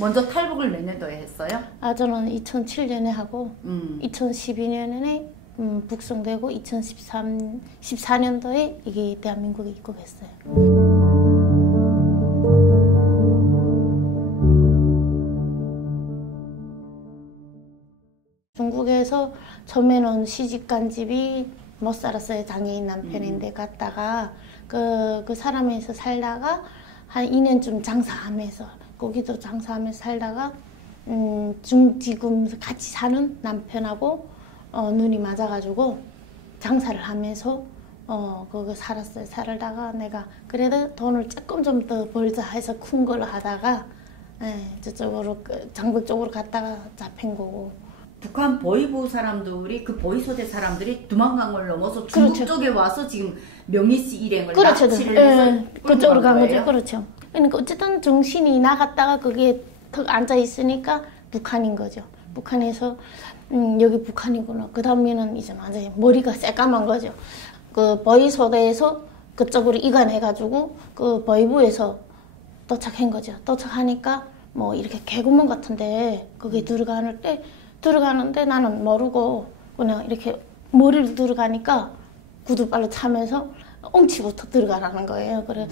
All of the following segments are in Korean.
먼저 탈북을 몇 년도에 했어요? 저는 2007년에 하고 2012년에 북송되고 2014년도에 이게 대한민국에 입국했어요. 중국에서 처음에는 시집간집이 못 살았어요. 장애인 남편인데 갔다가 그 사람에서 살다가 한 2년쯤 장사하면서 거기도 장사하면서 살다가 지금 같이 사는 남편하고 눈이 맞아가지고 장사를 하면서 거기 살았어요. 살다가 내가 그래도 돈을 조금 좀 더 벌자 해서 큰 걸로 하다가 저쪽으로 장북 쪽으로 갔다가 잡힌 거고. 북한 보이부 사람들이 그 보이소대 사람들이 두만강을 넘어서 중국 그렇죠. 쪽에 와서 지금 명의씨 일행을 그렇죠. 납치를 해서 그쪽으로 간 거죠. 그렇죠. 그러니까 어쨌든 정신이 나갔다가 거기에 턱 앉아 있으니까 북한인 거죠. 북한에서 여기 북한이구나. 그 다음에는 이제 완전히 머리가 새까만 거죠. 그 보이소대에서 그쪽으로 이관해가지고 그 보이부에서 도착한 거죠. 도착하니까 뭐 이렇게 개구멍 같은데 거기 들어가는데 나는 모르고 그냥 이렇게 머리를 들어가니까 구두발로 차면서 엉치부터 들어가라는 거예요. 그래,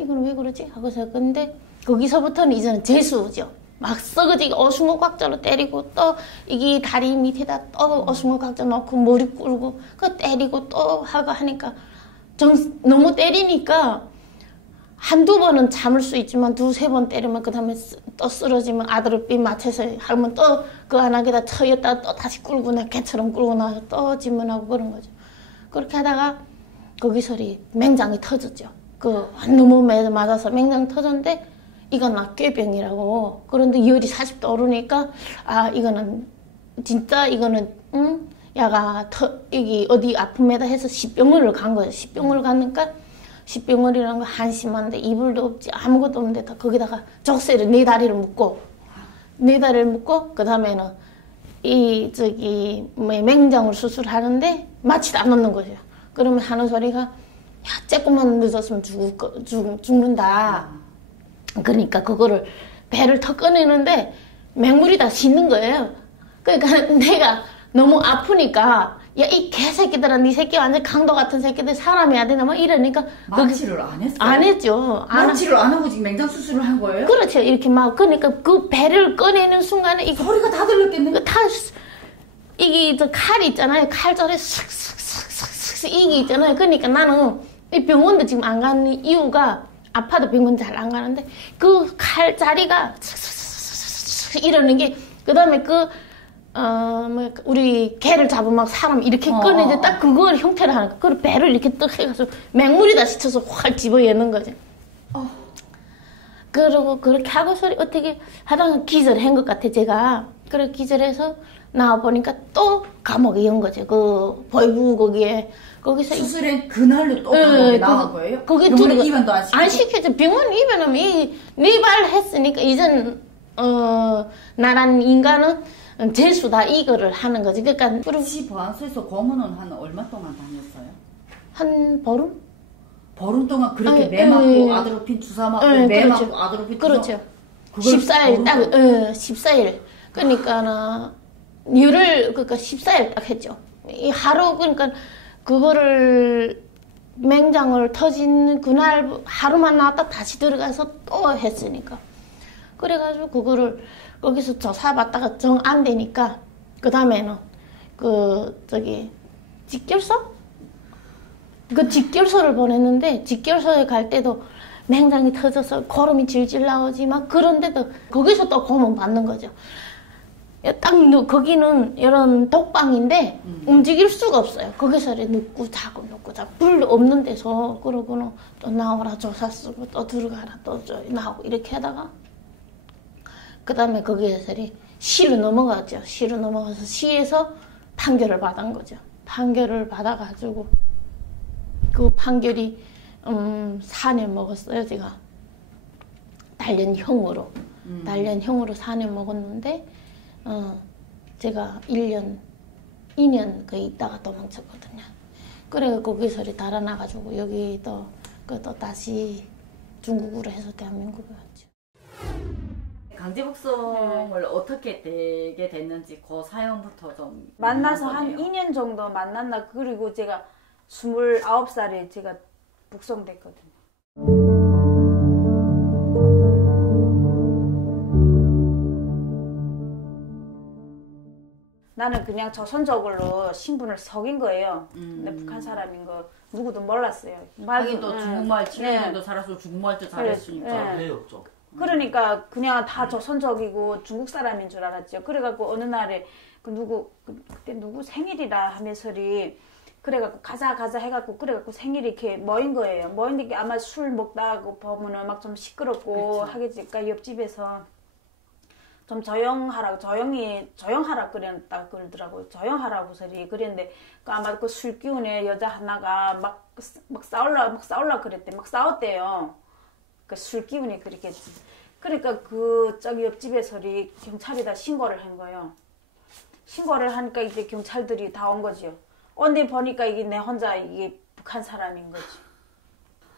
이건 왜 그러지? 하고서 근데 거기서부터는 이제는 재수죠. 막 썩어지게 어수목각자로 때리고 또 이게 다리 밑에다 또 어수목각자 넣고 머리 꿇고 그 때리고 또 하고 하니까 너무 때리니까 한두 번은 참을 수 있지만 두세 번 때리면 그 다음에 또 쓰러지면 아들을 삐 맞춰서 하면 또 그 안하게다 쳐였다가 또 다시 꿀고 나 개처럼 꿀고 나서 또 질문하고 그런 거죠. 그렇게 하다가 거기서 맹장이 터졌죠. 너무 맞아서 맹장이 터졌는데 이건 꾀병이라고. 그런데 열이 40도 오르니까 이거는 진짜 이거는 야가 여기 어디 아픔에다 해서 십병원을 간 거예요. 십병원을 갔으니까 십병원이라는 거 한심한데 이불도 없지 아무것도 없는데 다 거기다가 족쇄를 네 다리를 묶고 그 다음에는 맹장을 수술하는데 마취도 안 넣는 거죠. 그러면 하는 소리가 조금만 늦었으면 죽는다. 그러니까 그거를 배를 턱 꺼내는데 맹물이 다 씻는 거예요. 그러니까 내가 너무 아프니까 이 개새끼들아, 네 새끼 완전 강도 같은 새끼들 사람이야 되나 막 이러니까 마취를 안 했어요? 안 했죠. 마취를 안 하고 지금 맹장 수술을 한 거예요? 그렇죠. 이렇게 막 그러니까 그 배를 꺼내는 순간에 소리가 다 들렸겠네. 이게 칼 있잖아요. 칼절에 슥슥슥슥슥 이게 있잖아요. 그러니까 나는 이 병원도 지금 안 가는 이유가 아파도 병원 잘 안 가는데 그 칼자리가 슥슥슥슥 이러는 게 그다음에 우리 개를 잡으면 막 사람 이렇게 꺼내는데 딱 그걸 형태를 하는 거야. 그리고 배를 이렇게 떡 해가지고 맹물이 다 씻혀서 확 집어넣는 거지. 그리고 그렇게 하고 소리 어떻게 하다가 기절한 것 같아 제가. 그래 기절해서 나와보니까 또 감옥에 연 거지. 그 보이부 거기서 수술한 그날로 또 감옥에 나온 거예요? 거기 병원 입원도 안 시켰죠. 병원 입원하면 네발 했으니까 이젠 나란 인간은 재수다 이거를 하는 거지. 그러니까 시보안소에서 고문은 한 얼마 동안 다녔어요? 한 보름? 보름 동안 그렇게 매 맞고 아드로핀 주사 맞고 매 그렇죠. 맞고 아드로핀 주사. 그렇죠. 14일 딱 14일. 그러니까 그러니까 14일 딱 했죠. 이 하루 그러니까 그거를 맹장을 터진 그날 하루만 나왔다 다시 들어가서 또 했으니까. 그래가지고 그거를 거기서 조사받다가 정 안 되니까 그 다음에는 직결서? 그 직결서를 보냈는데 직결서에 갈 때도 맹장이 터져서 고름이 질질 나오지 막 그런데도 거기서 또 고문 받는 거죠. 딱 거기는 이런 독방인데 움직일 수가 없어요. 거기서 눕고 자고 불 없는 데서 그러고는 또 나오라 조사 쓰고 또 들어가라 또 나오고 이렇게 하다가 그 다음에 거기에서 시로 넘어갔죠. 시로 넘어가서 시에서 판결을 받은 거죠. 판결을 받아가지고 그 판결이 4년 먹었어요. 제가 단련형으로 4년 먹었는데 제가 2년 거의 있다가 도망쳤거든요. 그래 거기서 달아나가지고 여기 또 다시 중국으로 해서 대한민국에 왔죠. 강제 북송을 어떻게 되게 됐는지 그 사연부터 좀 만나서 한 궁금하네요. 2년 정도 만났나. 그리고 제가 29살에 제가 북송됐거든요. 나는 그냥 조선족으로 신분을 속인 거예요. 근데 북한 사람인 거 누구도 몰랐어요. 하긴 또 중국말 7년도 네. 살아서 중국말도 잘했으니까. 네. 없죠. 그러니까 그냥 다 조선족이고 중국 사람인 줄 알았죠. 그래갖고 어느 날에 그때 누구 생일이라 하면서리 그래갖고 가자 해갖고 그래갖고 생일이 이렇게 모인 거예요. 모인데 아마 술 먹다가 보면은 막 좀 시끄럽고 그렇죠. 하겠지. 그러니까 옆집에서 좀 조용하라 그러더라고요. 조용하라고 소리 그랬는데 아마 그 술 기운에 여자 하나가 막 싸울라 그랬대. 막 싸웠대요. 그 술 기운이 그렇겠지. 그러니까 그 저기 옆집에서 경찰에다 신고를 한 거예요. 신고를 하니까 이제 경찰들이 다 온 거죠. 언제 보니까 이게 내 혼자 이게 북한 사람인 거지.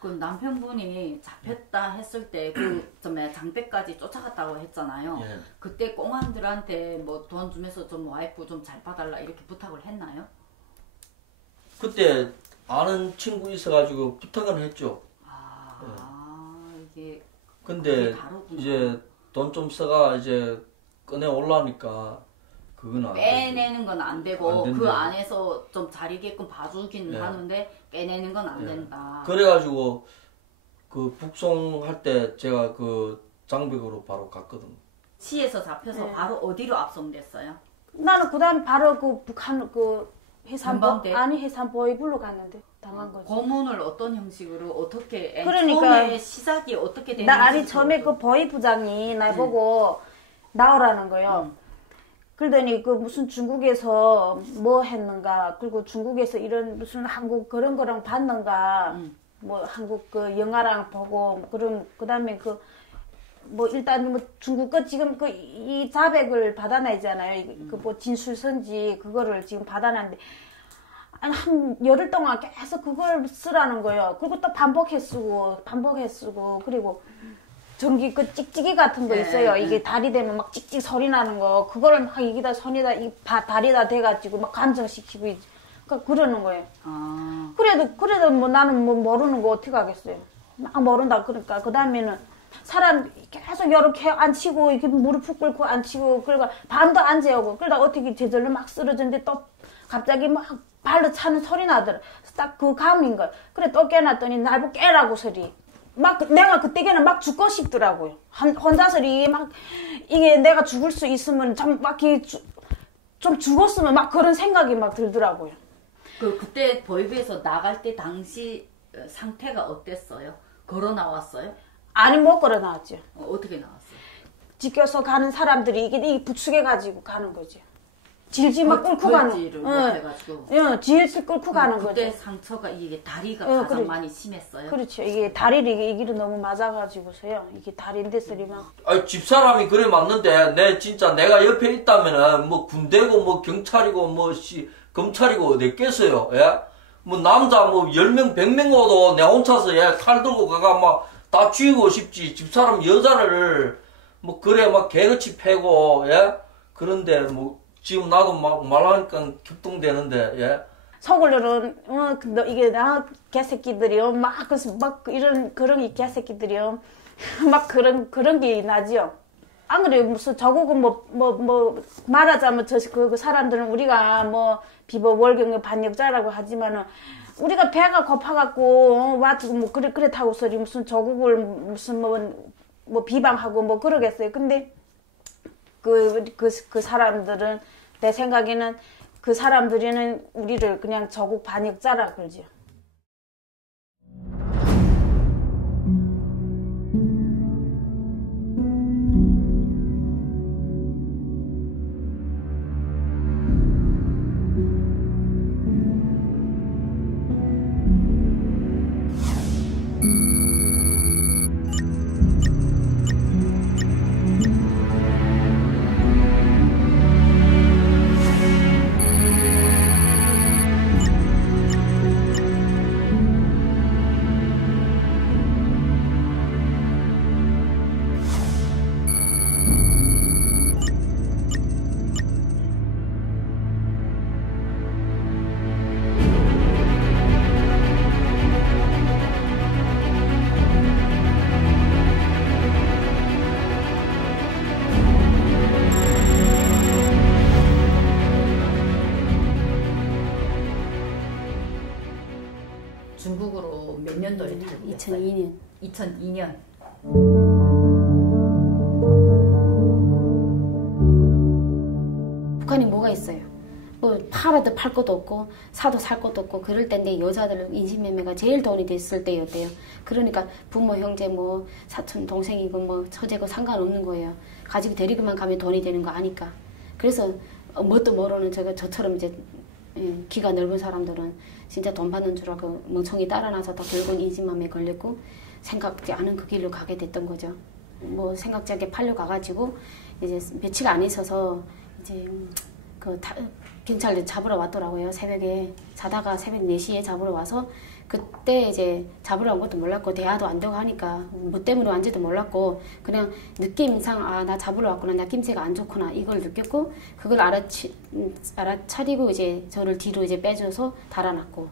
그 남편분이 잡혔다 했을 때 그 장대까지 쫓아갔다고 했잖아요. 예. 그때 공안들한테 뭐 돈 주면서 좀 와이프 좀 잘 봐달라 이렇게 부탁을 했나요? 그때 아는 친구 있어가지고 부탁은 했죠. 이게 근데 다르구나. 이제 돈 좀 써가 이제 꺼내 올라니까 그건 안 빼내는 건 안 되고 안 그 된대요. 안에서 좀 자리게끔 봐주긴 예. 하는데 빼내는 건 안 예. 된다. 그래가지고 그 북송할 때 제가 그 장벽으로 바로 갔거든. 시에서 잡혀서 네. 바로 어디로 압송됐어요? 나는 그다음 바로 그 북한 그 해산보 전방대? 아니 해산보위부로 갔는데 당한 거지. 고문을 어떤 형식으로 어떻게 그러니까 처음에 시작이 어떻게 되는지 나 아니 처음에 그 보위부장이 날 보고 나오라는 거예요. 그러더니 그 무슨 중국에서 뭐 했는가 그리고 중국에서 이런 무슨 한국 그런 거랑 봤는가 뭐 한국 그 영화랑 보고 그럼 그다음에 그 뭐 일단 뭐 중국 거 지금 그 이 자백을 받아내잖아요. 그 뭐 진술서인지 그거를 지금 받아냈는데 한 열흘 동안 계속 그걸 쓰라는 거예요. 그리고 또 반복해 쓰고 그리고 전기 그 찍찍이 같은 거 있어요. 이게 다리 되면 막 찍찍 소리 나는 거 그거를 막 이기다 손에다 다리에다 대가지고 막 감정시키고 그러니까 그러는 거예요. 그래도 뭐 나는 뭐 모르는 거 어떻게 하겠어요. 막 모른다 그러니까 그 다음에는 사람 계속 이렇게 앉히고 이렇게 무릎 푹 꿇고 앉히고 그러니까 밤도 안 재우고 그러다 어떻게 제절로 막 쓰러졌는데 또 갑자기 막 발로 차는 소리 나더라. 딱 그 감인 거야. 그래 또 깨놨더니 날 깨라고 소리. 막 내가 그때는 막 죽고 싶더라고요. 혼자서 막 이게 내가 죽을 수 있으면 좀 죽었으면 막 그런 생각이 막 들더라고요. 그때 보이부에서 나갈 때 당시 상태가 어땠어요? 걸어 나왔어요? 아니 못 걸어 나왔죠. 어떻게 나왔어요? 지켜서 가는 사람들이 이게 부축해 가지고 가는 거죠. 질질 막 끌고 가는. 걸지를 못해가지고. 응, 질질 끌고 가는 거죠. 그때 상처가 이게 다리가 가장 그래. 많이 심했어요. 그렇죠. 이게 다리를 이 길이 너무 맞아가지고서요. 이게 다리인데 소리 막. 아니 집사람이 그래 맞는데 내 진짜 내가 옆에 있다면은 뭐 군대고 뭐 경찰이고 뭐 검찰이고 어디 있겠어요. 예? 뭐 남자 뭐 10명 100명 오도 내 혼자서 칼 들고 가가 막 다 죽이고 싶지. 집사람 여자를 뭐 그래 막 개같이 패고 그런데 뭐 지금 나도 막 말하니까 격동되는데 속으로는 이게 나 개새끼들이요. 막 이런 그런 이 개새끼들이요. 막 그런 게 나지요. 안 그래요? 무슨 저국은 뭐 말하자면 그 사람들은 우리가 뭐 비버 월경의 반역자라고 하지만은 우리가 배가 고파갖고 와가지고 뭐 그렇다고 소리 무슨 저국을 무슨 뭐 비방하고 뭐 그러겠어요. 근데 그 사람들은 내 생각에는 그 사람들이는 우리를 그냥 저국 반역자라 그러죠. 중국으로 몇 년도에 탈북했어요? 2002년. 2002년. 북한이 뭐가 있어요? 뭐 팔아도 팔 것도 없고 사도 살 것도 없고 그럴 때인데 여자들 인신매매가 제일 돈이 됐을 때였대요. 그러니까 부모 형제 뭐 사촌 동생이고 뭐 처제고 상관없는 거예요. 가지고 데리고만 가면 돈이 되는 거 아니까. 그래서 뭣도 모르는 저처럼 이제 기가 넓은 사람들은 진짜 돈 받는 줄 알고 멍청이 따라나서 다 결국은 인신매매에 걸렸고 생각지 않은 그 길로 가게 됐던 거죠. 뭐 생각지 않게 팔려가가지고 이제 며칠 안 있어서 이제 경찰들 잡으러 왔더라고요. 새벽에 자다가 새벽 4시에 잡으러 와서 그때 이제 잡으러 온 것도 몰랐고 대화도 안 되고 하니까 뭐 때문에 왔는지도 몰랐고 그냥 느낌상 아 나 잡으러 왔구나 나 낌새가 안 좋구나 이걸 느꼈고 그걸 알아차리고 이제 저를 뒤로 이제 빼줘서 달아났고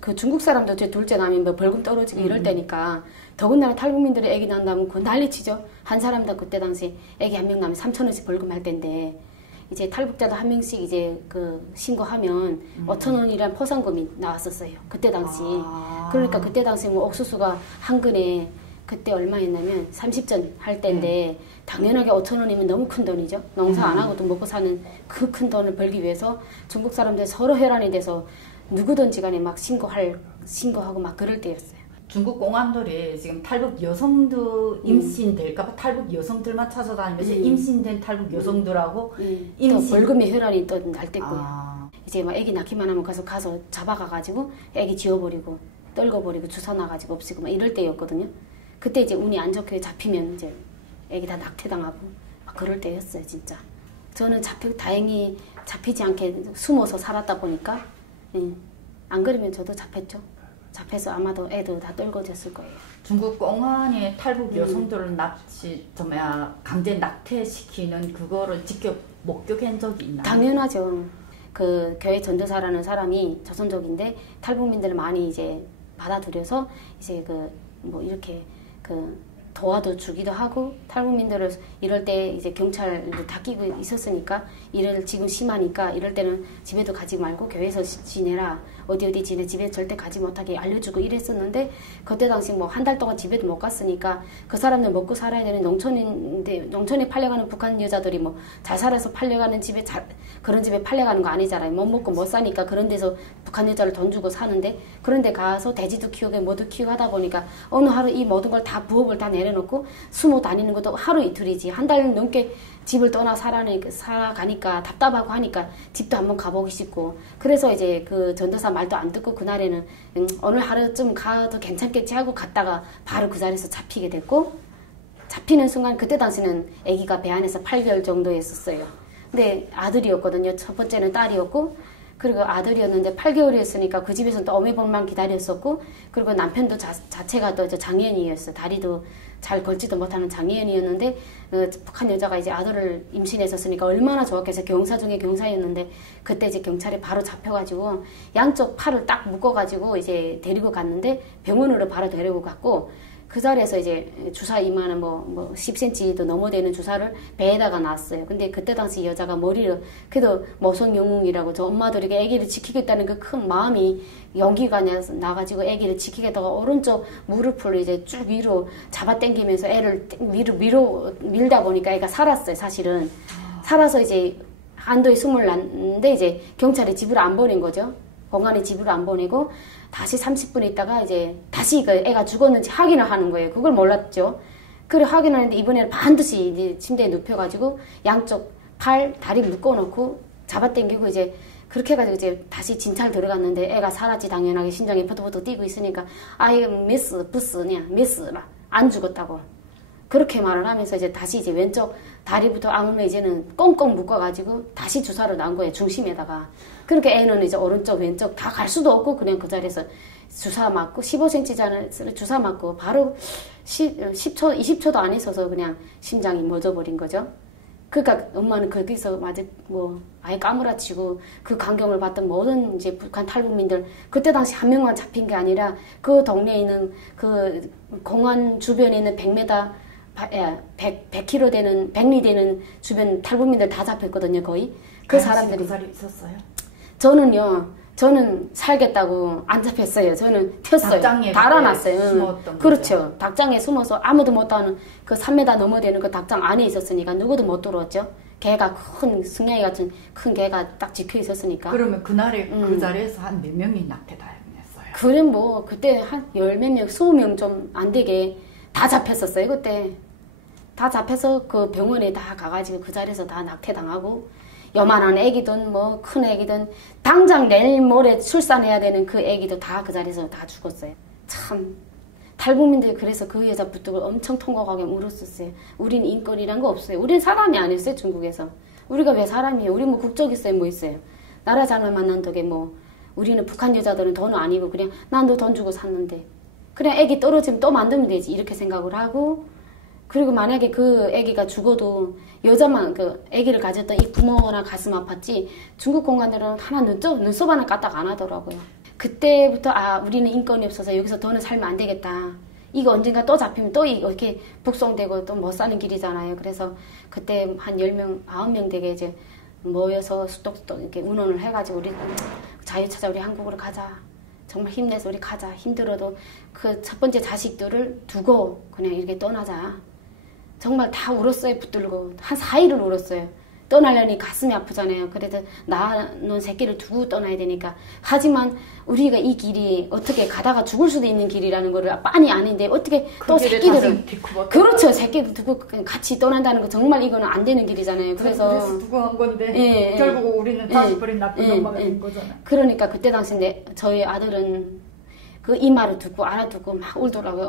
그 중국 사람도 제 둘째 남이 뭐 벌금 떨어지고 이럴 때니까 더군다나 탈북민들이 애기 난다면 그 난리치죠. 한 사람도 그때 당시 애기 한 명 나면 3,000원씩 벌금 할 텐데 이제 탈북자도 한 명씩 이제 신고하면 5,000원이란 포상금이 나왔었어요. 그때 당시. 그러니까 그때 당시 뭐 옥수수가 한 근에 그때 얼마였냐면 30전 할 때인데 당연하게 5,000원이면 너무 큰 돈이죠. 농사 안 하고도 먹고 사는 그 큰 돈을 벌기 위해서 중국 사람들 서로 혈안이 돼서 누구든지 간에 막 신고하고 막 그럴 때였어요. 중국 공안들이 지금 탈북 여성들 임신될까봐 탈북 여성들만 찾아다니면서 임신된 탈북 여성들하고 또 벌금의 혈안이 또 날 때고 이제 막 애기 낳기만 하면 가서 잡아가가지고 애기 지워버리고 떨궈버리고 주사 놔가지고 없애고 막 이럴 때였거든요. 그때 이제 운이 안 좋게 잡히면 이제 애기 다 낙태당하고 막 그럴 때였어요 진짜. 저는 다행히 잡히지 않게 숨어서 살았다 보니까 안 그러면 저도 잡혔죠. 잡혀서 아마도 애도 다 떨궈졌을 거예요. 중국 공안이 탈북 여성들을 강제 낙태시키는 그거를 직접 목격한 적이 있나요? 당연하죠. 그 교회 전도사라는 사람이 조선족인데 탈북민들을 많이 이제 받아들여서 이제 뭐 이렇게 도와도 주기도 하고 탈북민들을 이럴 때 이제 경찰도 다 끼고 있었으니까 일을 지금 심하니까 이럴 때는 집에도 가지 말고 교회에서 지내라 어디 지내 집에 절대 가지 못하게 알려주고 이랬었는데 그때 당시 뭐 한 달 동안 집에도 못 갔으니까 그 사람들 먹고 살아야 되는 농촌인데 농촌에 팔려가는 북한 여자들이 뭐 잘 살아서 팔려가는 집에 그런 집에 팔려가는 거 아니잖아요. 못 먹고 못 사니까 그런 데서 북한 여자를 돈 주고 사는데 그런데 가서 돼지도 키우고 뭐도 키우고 하다 보니까 어느 하루 이 모든 걸 다 부업을 다 내려놓고 숨어 다니는 것도 하루 이틀이지 한 달 넘게 집을 떠나 살아가니까 답답하고 하니까 집도 한번 가보기 싶고 그래서 이제 그 전도사 말도 안 듣고 그날에는 오늘 하루쯤 가도 괜찮겠지 하고 갔다가 바로 그 자리에서 잡히게 됐고 잡히는 순간 그때 당시는 아기가 배 안에서 8개월 정도였었어요. 근데 아들이었거든요. 첫 번째는 딸이었고 그리고 아들이었는데 8개월이었으니까 그 집에서는 또 어머니만 기다렸었고 그리고 남편도 자체가 또 장애인이었어요. 다리도 잘 걷지도 못하는 장애인이었는데 북한 여자가 이제 아들을 임신했었으니까 얼마나 좋았겠어요. 경사 중에 경사였는데 그때 이제 경찰에 바로 잡혀가지고 양쪽 팔을 딱 묶어가지고 이제 데리고 갔는데 병원으로 바로 데리고 갔고 그 자리에서 이제 주사 이만한 뭐 10cm도 넘어되는 주사를 배에다가 놨어요. 근데 그때 당시 여자가 머리를 그래도 모성 영웅이라고 저 엄마들에게 아기를 지키겠다는 그 큰 마음이 용기가 나가지고 아기를 지키겠다가 오른쪽 무릎을 이제 쭉 위로 잡아당기면서 애를 위로 밀다 보니까 애가 살았어요. 사실은 살아서 이제 안도의 숨을 났는데 이제 경찰이 집으로 안 보낸 거죠. 공안이 집으로 안 보내고 다시 30분 있다가 이제 다시 그 애가 죽었는지 확인을 하는 거예요. 그걸 몰랐죠. 그래 확인하는데 이번에는 반드시 이제 침대에 눕혀가지고 양쪽 팔, 다리 묶어놓고 잡아당기고 이제 그렇게 해가지고 이제 다시 진찰 들어갔는데 애가 살았지 당연하게 심장이 버터버터 뛰고 있으니까 아이 부스냐 안 죽었다고 그렇게 말을 하면서 이제 다시 이제 왼쪽 다리부터 아무면 이제는 꽁꽁 묶어가지고 다시 주사를 놔은 거예요. 중심에다가. 그렇게 애는 이제 오른쪽 왼쪽 다 갈 수도 없고 그냥 그 자리에서 주사 맞고 15cm 주사 맞고 바로 10초 20초도 안 있어서 그냥 심장이 멎어버린 거죠. 그러니까 엄마는 거기서 아예 까무라치고 그 광경을 봤던 모든 이제 북한 탈북민들 그때 당시 한 명만 잡힌 게 아니라 그 동네에 있는 그 공안 주변에 있는 100m 100km 되는 100리 되는 주변 탈북민들 다 잡혔거든요. 거의 그 사람들이 그 자리에 있었어요? 저는 살겠다고 안 잡혔어요. 저는 튀었어요. 닭장에 달아났어요. 숨었던 그렇죠. 거죠. 닭장에 숨어서 아무도 못 가는 그 3m 넘어 되는 그 닭장 안에 있었으니까 누구도 못 들어왔죠. 개가 큰 승냥이 같은 큰 개가 딱 지켜 있었으니까. 그러면 그날에 그 자리에서 한 몇 명이 낙태당했어요? 그래 뭐 그때 한 10몇 명, 20명 좀 안 되게 다 잡혔었어요. 그때 다 잡혀서 그 병원에 다 가가지고 그 자리에서 다 낙태당하고 요만한 애기든 뭐 큰 애기든 당장 내일 모레 출산해야 되는 그 애기도 다 그 자리에서 다 죽었어요. 참 탈북민들이 그래서 그 여자 붙들고 엄청 통곡하게 울었었어요. 우린 인권이란 거 없어요. 우린 사람이 아니었어요. 중국에서. 우리가 왜 사람이에요? 우리 뭐 국적 있어요? 뭐 있어요? 나라 잘 만난 덕에 뭐 우리는 북한 여자들은 돈은 아니고 그냥 난 너 돈 주고 샀는데 그냥 애기 떨어지면 또 만들면 되지 이렇게 생각을 하고 그리고 만약에 그 애기가 죽어도 여자만 그 애기를 가졌던 이 부모나 가슴 아팠지 중국 공간들은 하나 눈썹 하나 까딱 안 하더라고요. 그때부터 우리는 인권이 없어서 여기서 더는 살면 안 되겠다. 이거 언젠가 또 잡히면 또 이렇게 북송되고 또 못 사는 길이잖아요. 그래서 그때 한 10명, 9명 되게 이제 모여서 수독수독 이렇게 운원을 해가지고 우리 자유 찾아 우리 한국으로 가자. 정말 힘내서 우리 가자. 힘들어도 그 첫 번째 자식들을 두고 그냥 이렇게 떠나자. 정말 다 울었어요. 붙들고. 한 4일을 울었어요. 떠나려니 가슴이 아프잖아요. 그래도 낳아놓은 새끼를 두고 떠나야 되니까. 하지만 우리가 이 길이 어떻게 가다가 죽을 수도 있는 길이라는 거를 빤히 아는데 어떻게 또 새끼들을 그렇죠. 새끼들 두고 같이 떠난다는 거 정말 이거는 안 되는 길이잖아요. 그래서 두고 한 건데 결국 우리는 다시 버린 나쁜 엄마가 된 거잖아요. 그러니까 그때 당시인데 저희 아들은 그 이마를 듣고 알아듣고 막 울더라고요.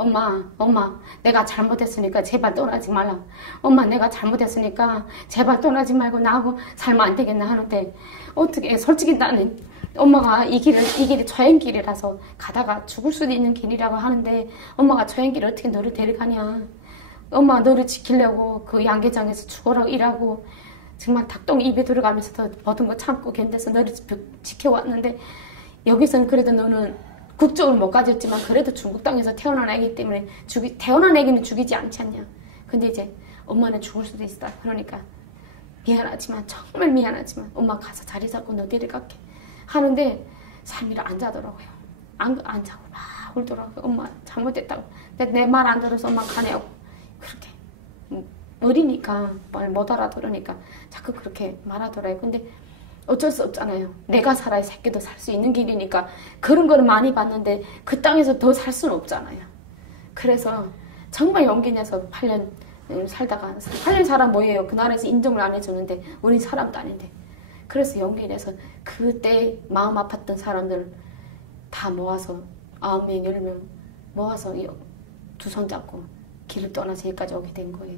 엄마 내가 잘못했으니까 제발 떠나지 말라. 엄마 내가 잘못했으니까 제발 떠나지 말고 나하고 살면 안 되겠나 하는데 어떻게 솔직히 나는 엄마가 이 길이 초행길이라서 가다가 죽을 수도 있는 길이라고 하는데 엄마가 초행길을 어떻게 너를 데려가냐. 엄마가 너를 지키려고 그 양계장에서 죽어라고 일하고 정말 닭똥 입에 들어가면서도 모든 거 참고 견뎌서 너를 지켜왔는데 여기서는 그래도 너는 국적을 못 가졌지만 그래도 중국 땅에서 태어난 애기 때문에 태어난 애기는 죽이지 않지 않냐. 근데 이제 엄마는 죽을 수도 있어. 그러니까 미안하지만 정말 미안하지만 엄마 가서 자리 잡고 너 데려갈게 하는데 3일 안 자더라고요. 안 자고 막 울더라고요. 엄마 잘못했다고. 내 말 안 들어서 엄마 가냐고. 그렇게 어리니까 말 못 알아들으니까 자꾸 그렇게 말하더라고요. 근데 어쩔 수 없잖아요. 내가 살아야 새끼도 살 수 있는 길이니까 그런 거를 많이 봤는데 그 땅에서 더 살 수는 없잖아요. 그래서 정말 용기 내서 8년 살다가 8년 살아 뭐예요. 그 나라에서 인정을 안 해주는데 우린 사람도 아닌데 그래서 용기 내서 그때 마음 아팠던 사람들 다 모아서 9명, 10명 모아서 두 손 잡고 길을 떠나서 여기까지 오게 된 거예요.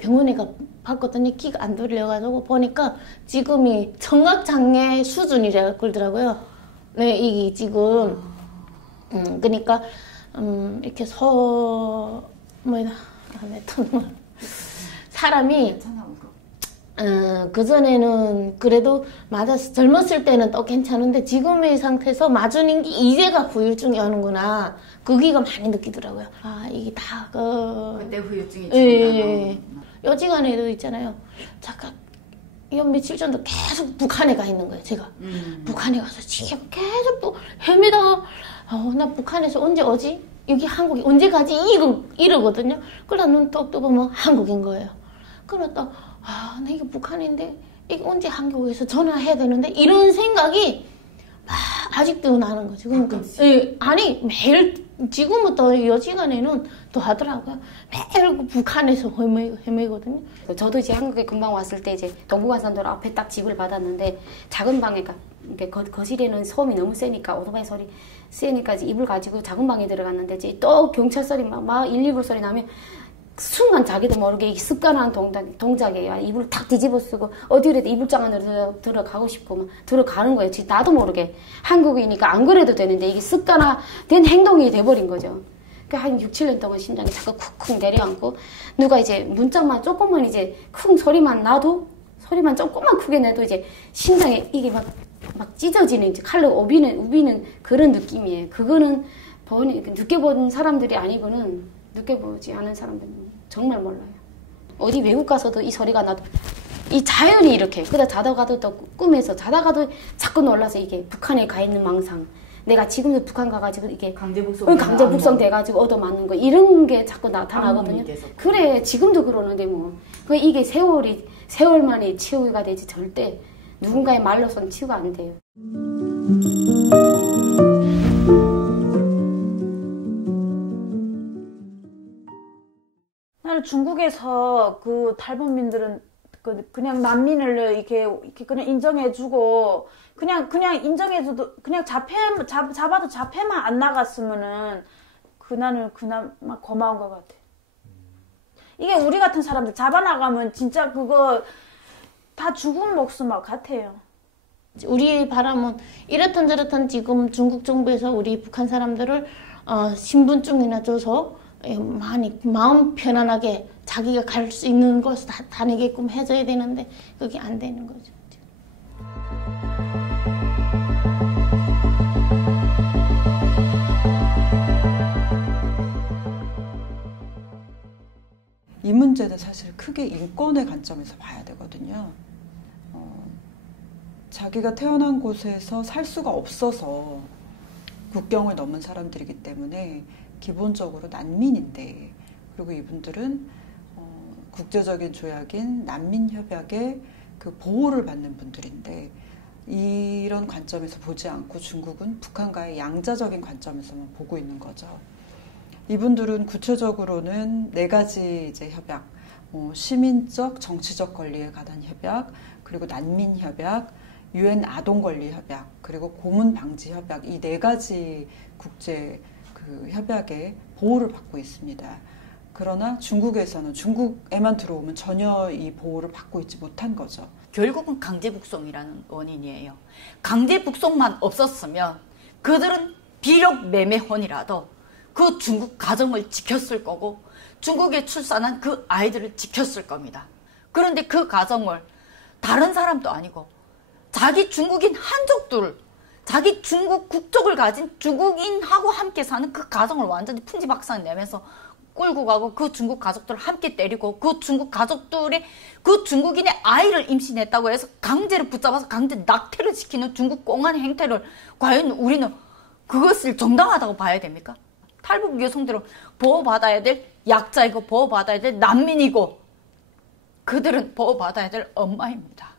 병원에 봤거든요. 키가 안 들려가지고 보니까 지금이 청각장애 수준이라고 그러더라고요. 네, 이게 지금 그러니까 이렇게 사람이 그전에는 그래도 맞아서 젊었을 때는 또 괜찮은데 지금의 상태에서 맞은 게 이제가 후유증이 오는구나. 그기가 많이 느끼더라고요. 이게 다 그때 후유증이 예. 여지간에도 있잖아요. 잠깐 며칠 전도 계속 북한에 가 있는 거예요. 제가 북한에 가서 지금 계속 또 헤매다가 나 북한에서 언제 오지? 여기 한국에 언제 가지? 이러거든요. 그러다 눈 똑 떠보면 한국인 거예요. 그러다 또 나 이거 북한인데 이거 언제 한국에서 전화해야 되는데 이런 생각이 아직도 나는 거죠. 그러니까 아니 매일 지금부터 여지간에는 또 하더라고요. 매일 북한에서 헤매거든요. 저도 이제 한국에 금방 왔을 때 이제 동부간선도로 앞에 딱 집을 받았는데 작은 방에 거실에는 소음이 너무 세니까 오토바이 소리 세니까 이제 이불 가지고 작은 방에 들어갔는데 이제 또 경찰 소리 막 119 소리 나면 순간 자기도 모르게 습관한 동작이에요. 이불을 탁 뒤집어 쓰고 어디라도 이불장 안으로 들어가고 싶고 막 들어가는 거예요. 나도 모르게 한국이니까 안 그래도 되는데 이게 습관화된 행동이 돼버린 거죠. 한 6, 7년 동안 심장이 자꾸 쿵쿵 내려앉고 누가 이제 문짝만 조금만 이제 쿵 소리만 나도 소리만 조금만 크게 내도 이제 심장에 이게 막 찢어지는 이제 칼로 우비는 그런 느낌이에요. 그거는 느껴본 사람들이 아니고는 느껴보지 않은 사람들은 정말 몰라요. 어디 외국 가서도 이 소리가 나도 이 자연이 이렇게 그러다 자다가도 또 꿈에서 자다가도 자꾸 놀라서 이게 북한에 가 있는 망상 내가 지금도 북한 가가지고 이게 강제 북송 돼가지고 얻어맞는 거 이런 게 자꾸 나타나거든요. 그래 지금도 그러는데 뭐 이게 세월만이 치유가 되지 절대 누군가의 말로선 치유가 안 돼요. 나는 중국에서 그 탈북민들은 그냥 난민을 이렇게 그냥 인정해주고 그냥 인정해줘도 그냥 잡아도 잡혀만 안 나갔으면은 나는 그나마 고마운 것 같아. 이게 우리 같은 사람들 잡아나가면 진짜 그거 다 죽은 목숨 같아요. 우리 바람은 이렇든 저렇든 지금 중국 정부에서 우리 북한 사람들을 신분증이나 줘서 많이 마음 편안하게 자기가 갈 수 있는 곳을 다니게끔 해줘야 되는데 그게 안 되는 거죠. 이 문제는 사실 크게 인권의 관점에서 봐야 되거든요. 자기가 태어난 곳에서 살 수가 없어서 국경을 넘은 사람들이기 때문에 기본적으로 난민인데, 그리고 이분들은 국제적인 조약인 난민협약의 그 보호를 받는 분들인데, 이런 관점에서 보지 않고 중국은 북한과의 양자적인 관점에서만 보고 있는 거죠. 이분들은 구체적으로는 4가지 이제 협약, 시민적, 정치적 권리에 관한 협약, 그리고 난민 협약, UN 아동 권리 협약, 그리고 고문 방지 협약, 이 4가지 국제 그 협약의 보호를 받고 있습니다. 그러나 중국에서는 중국에만 들어오면 전혀 이 보호를 받고 있지 못한 거죠. 결국은 강제 북송이라는 원인이에요. 강제 북송만 없었으면 그들은 비록 매매혼이라도 그 중국 가정을 지켰을 거고 중국에 출산한 그 아이들을 지켰을 겁니다. 그런데 그 가정을 다른 사람도 아니고 자기 중국인 한족들, 자기 중국 국적을 가진 중국인하고 함께 사는 그 가정을 완전히 풍지박산 내면서 끌고 가고 그 중국 가족들을 함께 때리고 그 중국 가족들의 그 중국인의 아이를 임신했다고 해서 강제로 붙잡아서 강제 낙태를 시키는 중국 공안 행태를 과연 우리는 그것을 정당하다고 봐야 됩니까? 탈북 여성들은 보호받아야 될 약자이고 보호받아야 될 난민이고 그들은 보호받아야 될 엄마입니다.